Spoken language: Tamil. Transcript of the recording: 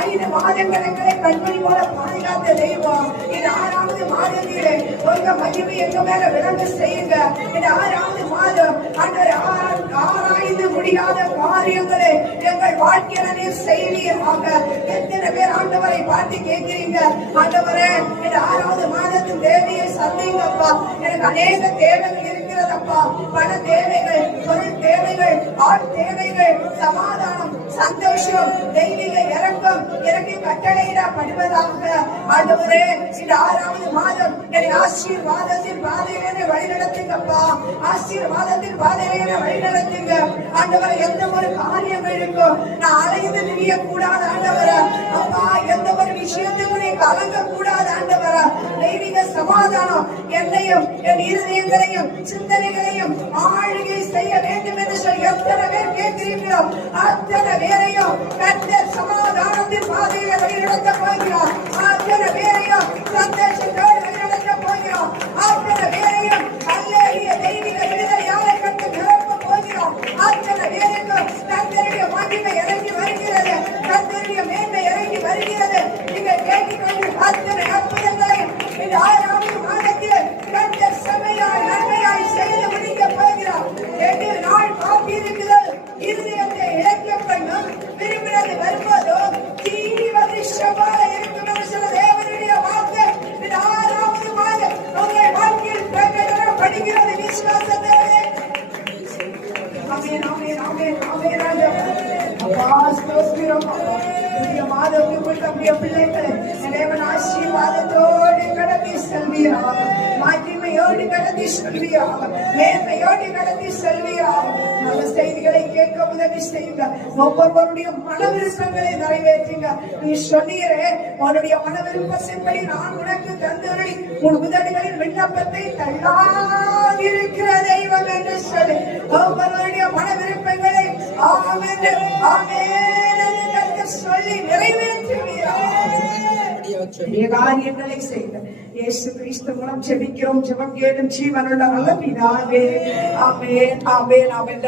5 மாதங்களை கண்மணி போல பாதுகாத்த தெய்வம். இந்த 6வது மாதத்திலே உங்க மகிமை எங்க மேல விளங்க செய்யுங்க. இந்த 6வது மாதம் ஆராய்ந்து முடியாத காரியங்களை எங்கள் வாழ்க்கையிலே செய்வீராக. எத்தனை பேர் ஆண்டவரை பார்த்து கேட்கிறீங்க, ஆண்டவரே இந்த 6வது மாதத்தின் தேவையை சந்திங்கப்பா, எனக்கு அநேக தேவைகள் இருக்கிறதப்பா, பண தேவைகள், பொருள் தேவைகள், ஆள் தேவைகள், சமாதானம், சந்தோஷம், தெய்வீக இறக்கம் எனக்கு கட்டளையிடப்படுவதாக. ஆண்டவரே இந்த 6வது மாதம் என்னை ஆசீர்வாதத்தின் பாதையிலே வழிநடத்துங்கப்பா, ஆசீர்வாதத்தின் பாதையிலே வழிநடத்துங்க. ஆண்டவரை எந்த ஒரு காரியம் இருக்கும் நான் அலைந்து திரிய கூடாது ஆண்டவரை, அப்பா எந்த ஒரு விஷயத்துக்கும் நீ கலங்க கூடாது ஆண்டவரை. தெய்வீக சமாதானம் என்னையும் என் இருதயங்களையும் சிந்தனைகளையும் ஆளுகை செய்ய வேண்டும் என்று சொல்லி எத்தனை பேர் கேட்கிறீர்களோ அத்தனை பேரையும் கர்த்தர் சமாதானத்தின் பாதையில வழிநடத்த போகிறோம். அத்தனை பேரையும் சந்தோஷத்தோடு வழிநடத்த போகிறோம். அத்தனை பேரையும் அல்லேலூய தெய்வீக விடுதலையாளை கண்டு நிரப்ப போகிறோம். அத்தனை பேருக்கும் கர்த்தருடைய மகிமை இறங்கி வருகிறது, கர்த்தருடைய மேன்மை இறங்கி வருகிறது. நீங்கள் கேட்டுக்கொண்டு அத்தனை அற்புதங்களையும் இந்த 6வது மாதத்தில் கர்த்தர் செம்மையாய் நன்மையாய் செய்து முடிக்க போகிறோம். 8 நாள் காத்திருக்குதல் இருதயத்தை இழக்க பண்ணும், விரும்பினது வருவதோ தீவிரமாக இருக்கும் என்று சொல்ல தேவனுடைய வாக்கு. இந்த 6வது மாதம் உங்கள் வாழ்க்கையில் படிக்கிறது விசுவாசத்தோடு. ஆமென் ஆமென் ஆமென் ஆமென் ராஜா. அப்பா ஸ்தோத்திரம். புதிய மாதத்துக்குள் தம்முடைய பிள்ளைகளை தேவன் ஆசீர்வாதத்தோடு கடத்தி செல்வீராக, மகிமையோடு கடத்தி செல்வீராக, மேன்மையோடு கடத்தி செல்வீராக. நல்ல செய்திகளை கேட்க உதவி செய்யுங்க. ஒவ்வொருவருடைய மன விருப்பங்களை நிறைவேற்றுங்க. நீ சொன்னீரே உன்னுடைய மன விருப்பத்தின்படி நான் உனக்கு தந்தருளி உன் உதடுகளின் விண்ணப்பத்தை தள்ளாதிருக்கிற தெய்வம் என்று சொல்லி ஒவ்வொருவருடைய மன விருப்பங்களை ஆமென் ஆமென் என்று சொல்லி நிறைவேற்றுவீராக. காரியங்களை செய்த இயேசு கிறிஸ்து மூலம் ஜெபிக்கிறோம். ஜெபம் கேளும் ஜீவனுள்ள நல்ல பிதாவே. ஆமென் ஆமென் ஆமென்.